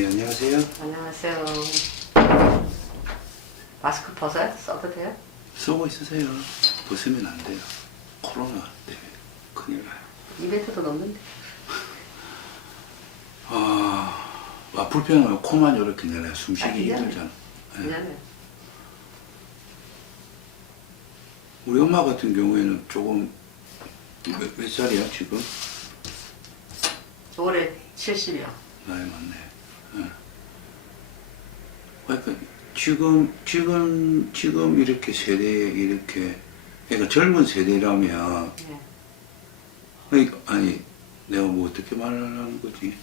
네, 안녕하세요. 안녕하세요. 마스크 벗어요? 써도 돼요? 쓰고 있으세요. 벗으면 안 돼요. 코로나 때문에 큰일 나요. 이벤트도 넘는데. 불편하면 코만 이렇게 내려요. 숨쉬기 괜찮아요. 힘들잖아. 네. 왜냐면 우리 엄마 같은 경우에는 조금 몇 살이야 지금? 올해 70이요. 나이 많네. 네. 그러니까 지금 이렇게 세대 이렇게 그러니까 젊은 세대라면 네. 아니 내가 뭐 어떻게 말하는 거지?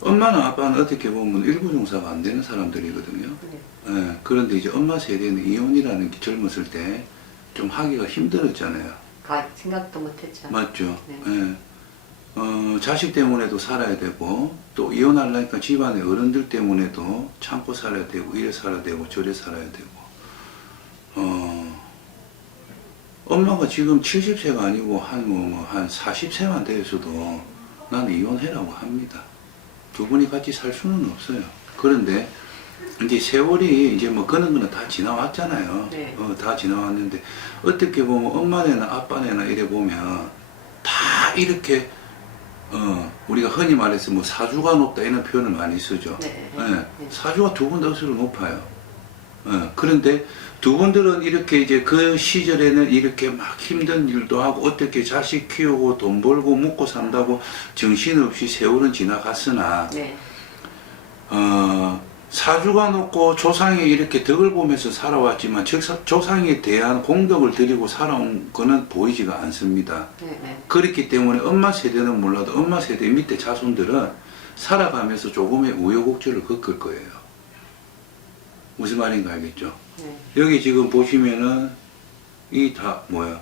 엄마는 아빠는 어떻게 보면 일구종사가 안 되는 사람들이거든요. 네. 예, 그런데 이제 엄마 세대는 이혼이라는 게 젊었을 때 좀 하기가 힘들었잖아요. 생각도 못했죠. 맞죠? 네. 예. 자식 때문에도 살아야 되고, 또 이혼하려니까 집안의 어른들 때문에도 참고 살아야 되고, 이래 살아야 되고, 저래 살아야 되고. 엄마가 지금 70세가 아니고 한 40세만 되어서도 나는 이혼해라고 합니다. 두 분이 같이 살 수는 없어요. 그런데 이제 세월이 이제 뭐 그런 거는 다 지나왔잖아요. 네. 다 지나왔는데 어떻게 보면 엄마네나 아빠네나 이래 보면 다 이렇게 우리가 흔히 말해서 뭐 사주가 높다 이런 표현을 많이 쓰죠. 네. 예, 네. 사주가 두 분 다 스스로 높아요. 그런데 두 분들은 이렇게 이제 그 시절에는 이렇게 막 힘든 일도 하고 어떻게 자식 키우고 돈 벌고 먹고 산다고 정신없이 세월은 지나갔으나 네. 사주가 높고 조상이 이렇게 덕을 보면서 살아왔지만 조상에 대한 공덕을 들이고 살아온 거는 보이지가 않습니다. 네. 네. 그렇기 때문에 엄마 세대는 몰라도 엄마 세대 밑에 자손들은 살아가면서 조금의 우여곡절을 겪을 거예요. 무슨 말인가 알겠죠? 네. 여기 지금 보시면은 이 다 뭐야?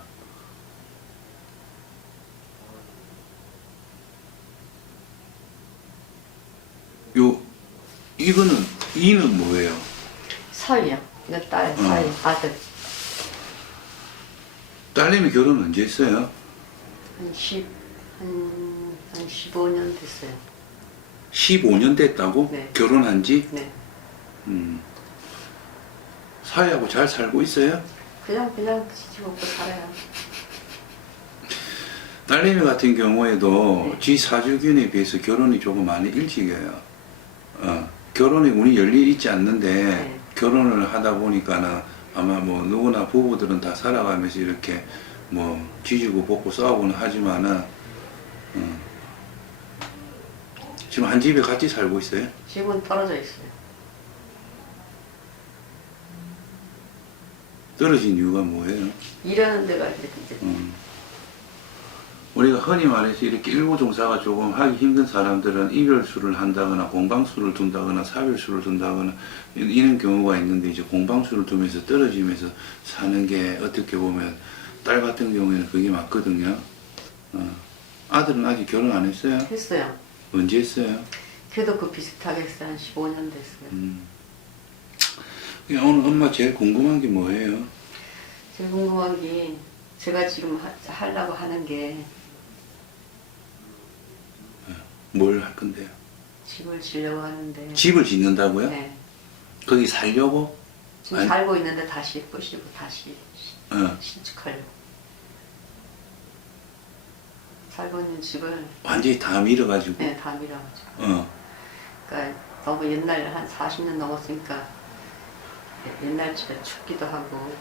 이는 뭐예요? 서이요. 이거 딸, 서이, 아들. 딸내미 결혼 언제 했어요? 한 15년 됐어요. 15년 됐다고? 네. 결혼한 지? 네. 사회하고 잘 살고 있어요? 그냥 지지 먹고 살아요. 딸내미 같은 경우에도 네. 지 사주균에 비해서 결혼이 조금 많이 일찍이에요. 결혼에 운이 열리 있지 않는데 네. 결혼을 하다 보니까는 아마 뭐 누구나 부부들은 다 살아가면서 이렇게 뭐 지지고 볶고 싸우고는 하지만은 지금 한 집에 같이 살고 있어요? 집은 떨어져 있어요. 떨어진 이유가 뭐예요? 일하는 데가 이제 우리가 흔히 말해서 이렇게 일구종사가 조금 하기 힘든 사람들은 이별수를 한다거나 공방수를 둔다거나 사별수를 둔다거나 이런 경우가 있는데 이제 공방수를 두면서 떨어지면서 사는 게 어떻게 보면 딸 같은 경우에는 그게 맞거든요. 아들은 아직 결혼 안 했어요? 했어요. 언제 했어요? 걔도 그 비슷하게 했어요. 한 15년 됐어요. 그냥 오늘 엄마 제일 궁금한 게 뭐예요? 제일 궁금한 게 제가 지금 하려고 하는 게 뭘 할 건데요? 집을 지려고 하는데 집을 짓는다고요? 네. 거기 살려고? 지금 아니. 살고 있는데 다시 부시고 다시 어. 신축하려고 살고 있는 집을 완전히 다 밀어가지고? 네, 다 밀어가지고 어. 그러니까 너무 옛날 한 40년 넘었으니까 옛날 집에 춥기도 하고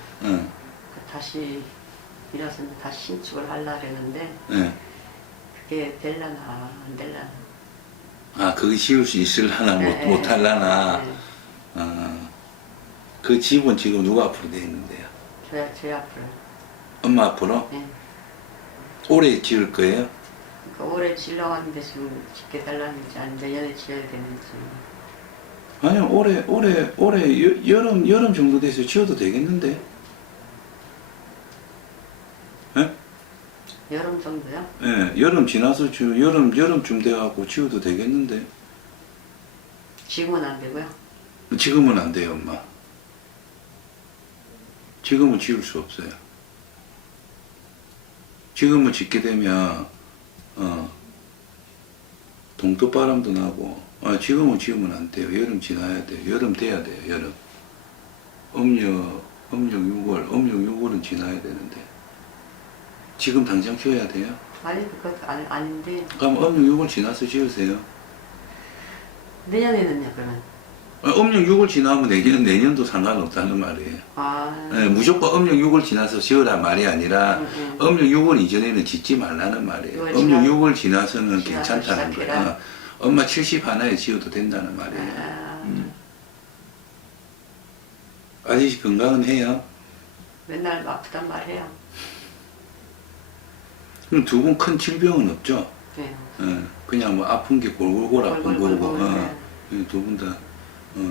다시 밀어서 다시 신축을 하려고 했는데 네. 그게 될라나 안 될라나 그거 지을 수 있을라나 네, 못할라나. 네. 그 집은 지금 누가 앞으로 돼 있는데요? 제 앞으로 엄마 앞으로? 네. 올해 지을 거예요? 그러니까 올해 지려고 하는데 지금 짓게 달라는지 아니면 내년에 지어야 되는지 아니요, 올해 여름 정도 돼서 지어도 되겠는데? 예? 여름 정도요? 예, 여름 지나서 여름쯤 돼갖고 지어도 되겠는데? 지금은 안 되고요. 지금은 안 돼요, 엄마. 지금은 지을 수 없어요. 지금은 짓게 되면, 동토바람도 나고. 지금은 안 돼요. 여름 지나야 돼요. 여름 돼야 돼요. 여름. 음력 6월은 지나야 되는데. 지금 당장 지어야 돼요? 아니 그것 아닌데 그럼 음력 6월 지나서 지으세요. 내년에는요 그러면. 음력 6월 지나면 내년도 상관없다는 말이에요. 아. 네, 무조건 음력 6월 지나서 지으란 말이 아니라 응. 음력 6월 이전에는 짓지 말라는 말이에요. 6월 음력 지나- 6월 지나서는 지나서 괜찮다는 시작해라. 거예요. 엄마 70 하나에 지어도 된다는 말이에요. 아저씨 건강은 해요? 맨날 아프단 말해요. 그럼 두 분 큰 질병은 없죠? 네. 그냥 뭐 아픈 게 골골골 아픈 골골골골, 거고 네. 두 분 다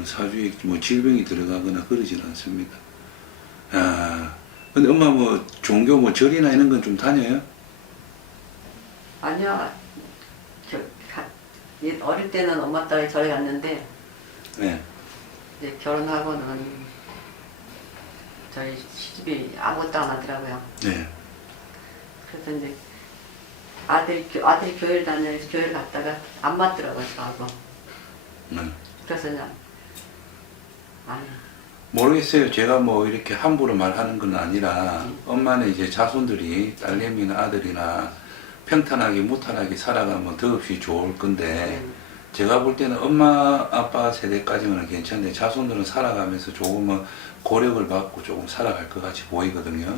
사주에 뭐 질병이 들어가거나 그러진 않습니다. 아, 근데 엄마 뭐 종교 뭐 절이나 이런 건 좀 다녀요? 아니야. 어릴 때는 엄마 딸이 절에 갔는데 네. 이제 결혼하고는 저희 시집이 아무것도 안 하더라고요. 네. 그래서 이제 아들이 교회를 다녀서 교회를 갔다가 안 맞더라고요, 저하고. 그래서 그냥 아니. 모르겠어요. 제가 뭐 이렇게 함부로 말하는 건 아니라 엄마는 이제 자손들이 딸내미나 아들이나 평탄하게 무탈하게 살아가면 더없이 좋을 건데 제가 볼 때는 엄마 아빠 세대까지는 괜찮은데 자손들은 살아가면서 조금은 고력을 받고 조금 살아갈 것 같이 보이거든요.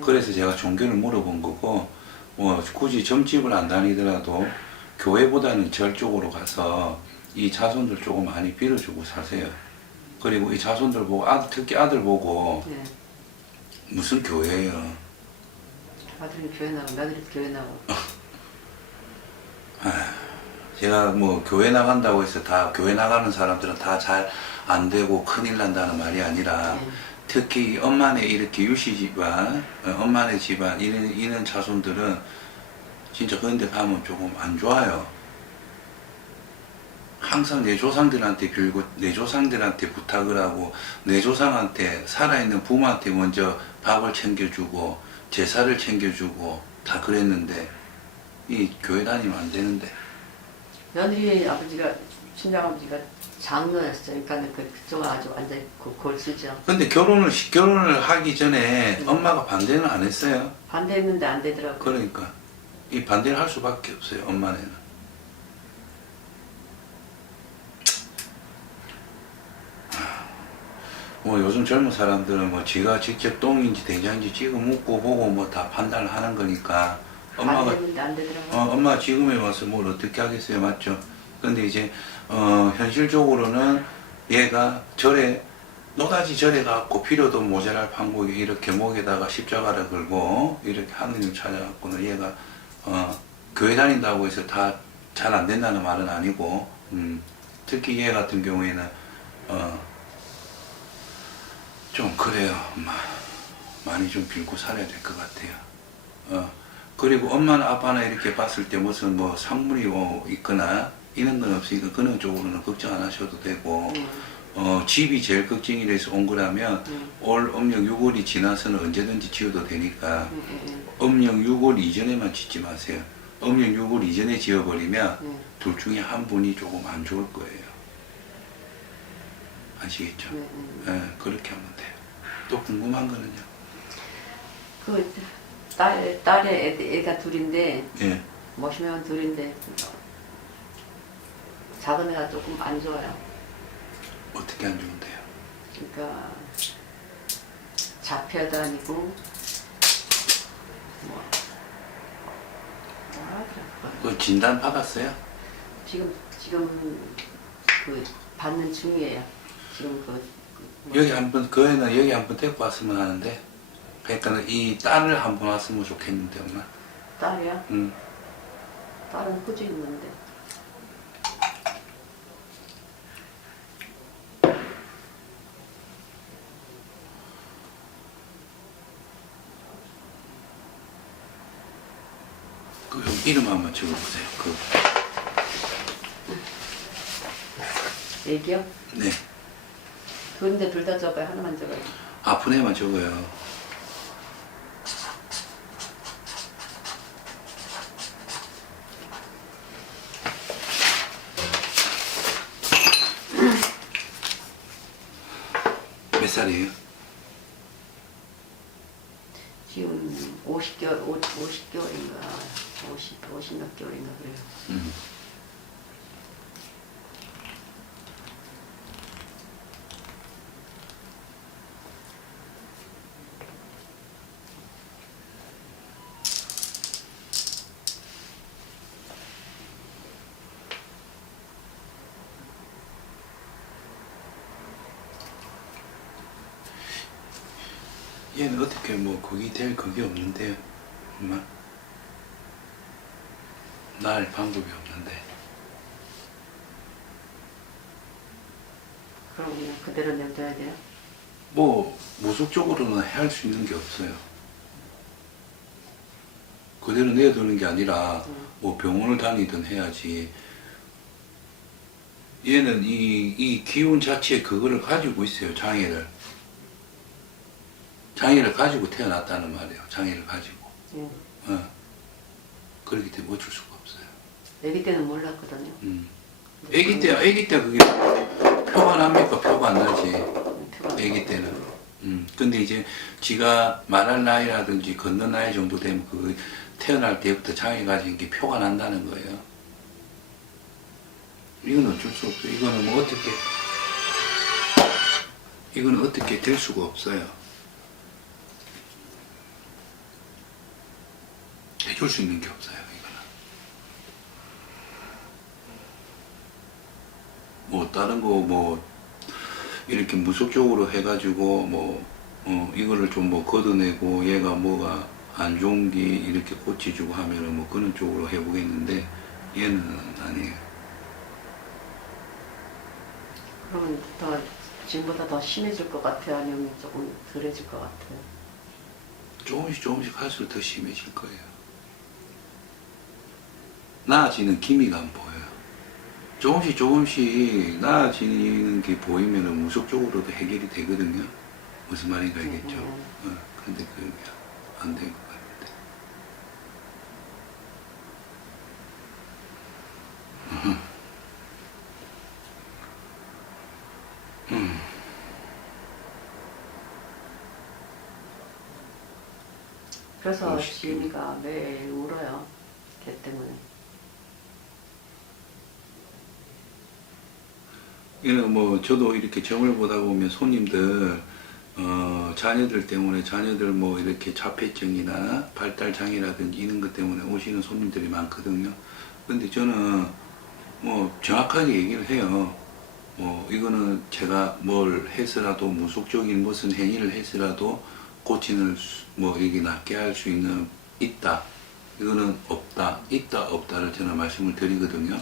그래서 제가 종교를 물어본 거고 뭐 굳이 점집을 안 다니더라도 교회보다는 절 쪽으로 가서 이 자손들 조금 많이 빌어주고 사세요. 그리고 이 자손들 보고 특히 아들 보고 네. 무슨 교회예요? 아들은 교회 나고 며느리 교회 나고. 제가 뭐 교회 나간다고 해서 다 교회 나가는 사람들은 다 잘 안 되고 큰일 난다는 말이 아니라 특히 엄마네 이렇게 유씨 집안, 엄마네 집안 이런 자손들은 진짜 그런데 가면 조금 안 좋아요. 항상 내 조상들한테 빌고 내 조상들한테 부탁을 하고 내 조상한테 살아있는 부모한테 먼저 밥을 챙겨주고 제사를 챙겨주고 다 그랬는데 이 교회 다니면 안 되는데. 며느리 아버지가 친정아버지가 장로였어요. 그러니까 그쪽은 아주 완전히 골수죠. 근데 결혼을 하기 전에 엄마가 반대는 안 했어요. 반대했는데 안 되더라고요. 그러니까 이 반대를 할 수밖에 없어요. 엄마네는. 뭐 요즘 젊은 사람들은 뭐 지가 직접 똥인지 대장인지 찍어 묻고 보고 뭐 다 판단을 하는 거니까 엄마가 반대했는데 안 되더라고요. 엄마 지금에 와서 뭘 어떻게 하겠어요, 맞죠? 근데 이제 현실적으로는 얘가 노다지 절에 가고 필요도 모자랄 판국에 이렇게 목에다가 십자가를 걸고 이렇게 하느님 찾아갖고는 얘가 교회 다닌다고 해서 다 잘 안 된다는 말은 아니고 특히 얘 같은 경우에는 좀 그래요. 많이 좀 빌고 살아야 될 것 같아요. 그리고 엄마나 아빠나 이렇게 봤을 때 무슨 뭐 상물이 있거나 이런 건 없으니까 그런 쪽으로는 걱정 안 하셔도 되고 집이 제일 걱정이 돼서 온 거라면 올 음력 6월이 지나서는 언제든지 지어도 되니까 음력 6월 이전에만 짓지 마세요. 음력 6월 이전에 지어버리면 둘 중에 한 분이 조금 안 좋을 거예요. 아시겠죠? 그렇게 하면 돼요. 또 궁금한 거는요? 그 딸의 애가 둘인데 예. 멋이면 둘인데 작은 애가 조금 안 좋아요. 어떻게 안 좋은데요? 그러니까 잡혀다니고 뭐라더라. 그 진단 받았어요? 지금 그 받는 중이에요. 지금 여기 한번 그 애는 여기 한번 데리고 왔으면 하는데 그러니까 이 딸을 한번 왔으면 좋겠는데 엄마. 딸이야? 응. 딸은 호주 있는데. 그 이름 한번 적어보세요. 애기요? 네. 그런데 둘 다 적어요. 하나만 적어요. 아픈 애만 적어요. 살이에요? 지금 50개월인가 50 몇 개월인가 그래요. 얘는 어떻게 뭐 그게 될 그게 없는데 엄마 날 방법이 없는데 그럼 그냥 그대로 냅둬야 돼요? 뭐 무속적으로는 할 수 있는 게 없어요. 그대로 내두는 게 아니라 뭐 병원을 다니든 해야지. 얘는 이 기운 자체에 그거를 가지고 있어요. 장애를 가지고 태어났다는 말이에요. 장애를 가지고. 그렇기 때문에 어쩔 수가 없어요. 아기 때는 몰랐거든요. 아기 때 그게 표가 납니까? 표가 안 나지. 아기 때는. 근데 이제 지가 말할 나이라든지 걷는 나이 정도 되면 그 태어날 때부터 장애 가진 게 표가 난다는 거예요. 이건 어쩔 수 없어요. 이거는 뭐 이건 어떻게 될 수가 없어요. 해줄 수 있는 게 없어요. 이거는. 뭐 다른 거 뭐 이렇게 무속적으로 해가지고 뭐 이거를 좀 뭐 걷어내고 얘가 뭐가 안 좋은 게 이렇게 고쳐주고 하면은 뭐 그런 쪽으로 해보겠는데 얘는 아니에요. 그러면 더 지금보다 더 심해질 것 같아요? 아니면 조금 덜해질 것 같아요? 조금씩 할수록 더 심해질 거예요. 나아지는 기미가 안 보여요. 조금씩 나아지는 게 보이면은 무속적으로도 해결이 되거든요. 무슨 말인가 알겠죠? 근데 그게 안 될 것 같은데. 그래서 멋있게. 지은이가 매일 울어요. 걔 때문에. 이는 뭐 저도 이렇게 점을 보다 보면 손님들 자녀들 때문에 자녀들 뭐 이렇게 자폐증이나 발달 장애라든지 이런 것 때문에 오시는 손님들이 많거든요. 근데 저는 뭐 정확하게 얘기를 해요. 뭐 이거는 제가 뭘 해서라도 무속적인 무슨 행위를 해서라도 고치는 뭐 이게 낫게 할 수 있는 있다. 이거는 없다. 있다 없다를 저는 말씀을 드리거든요.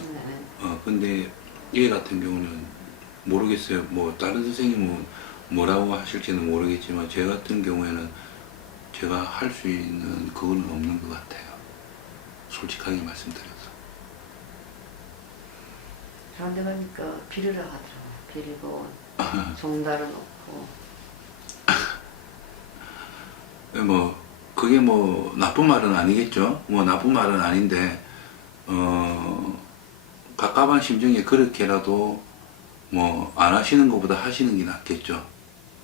근데 얘 같은 경우는 모르겠어요. 뭐 다른 선생님은 뭐라고 하실지는 모르겠지만 제 같은 경우에는 제가 할 수 있는 그거는 없는 것 같아요. 솔직하게 말씀드려서. 그런 데 가니까 비리를 하더라고요. 비리고 종달아 놓고. 뭐 그게 뭐 나쁜 말은 아니겠죠. 뭐 나쁜 말은 아닌데 갑갑한 심정에 그렇게라도 뭐 안 하시는 것보다 하시는 게 낫겠죠.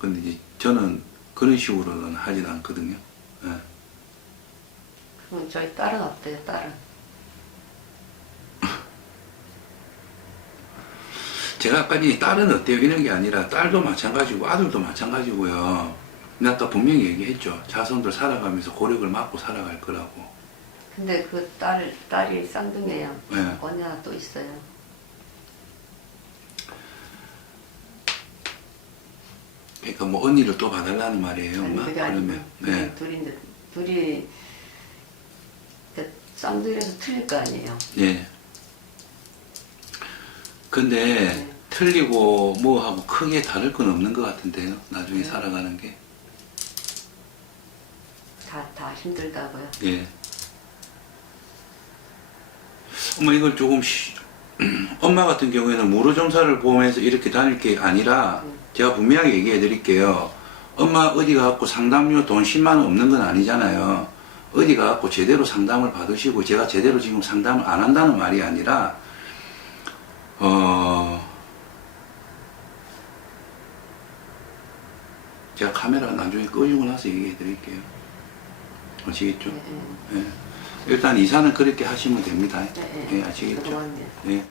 근데 이제 저는 그런 식으로는 하진 않거든요. 예. 그럼 저희 딸은 어때요? 딸은? 제가 아까 이 딸은 어때요? 이런 게 아니라 딸도 마찬가지고 아들도 마찬가지고요. 근데 아까 분명히 얘기했죠. 자손들 살아가면서 고력을 맞고 살아갈 거라고. 근데 그 딸이 쌍둥이에요. 네. 언니 하나 또 있어요. 그러니까 뭐 언니를 또 봐달라는 말이에요, 아니 엄마? 그게 아니고 그러면 네. 둘인데 둘이 그 쌍둥이라서 틀릴 거 아니에요. 예. 근데 네. 틀리고 뭐하고 크게 다를 건 없는 것 같은데요. 나중에 네. 살아가는 게. 다 힘들다고요. 예. 엄마 이걸 조금 엄마 같은 경우에는 무료점사를 보면서 이렇게 다닐 게 아니라 제가 분명하게 얘기해 드릴게요. 엄마 어디 가갖고 상담료 돈 10만 원 없는 건 아니잖아요. 어디 가갖고 제대로 상담을 받으시고 제가 제대로 지금 상담을 안 한다는 말이 아니라 제가 카메라 나중에 끄시고 나서 얘기해 드릴게요. 아시겠죠? 네, 예. 일단 이사는 그렇게 하시면 됩니다. 네, 예, 아시겠죠? 그동안요. 예.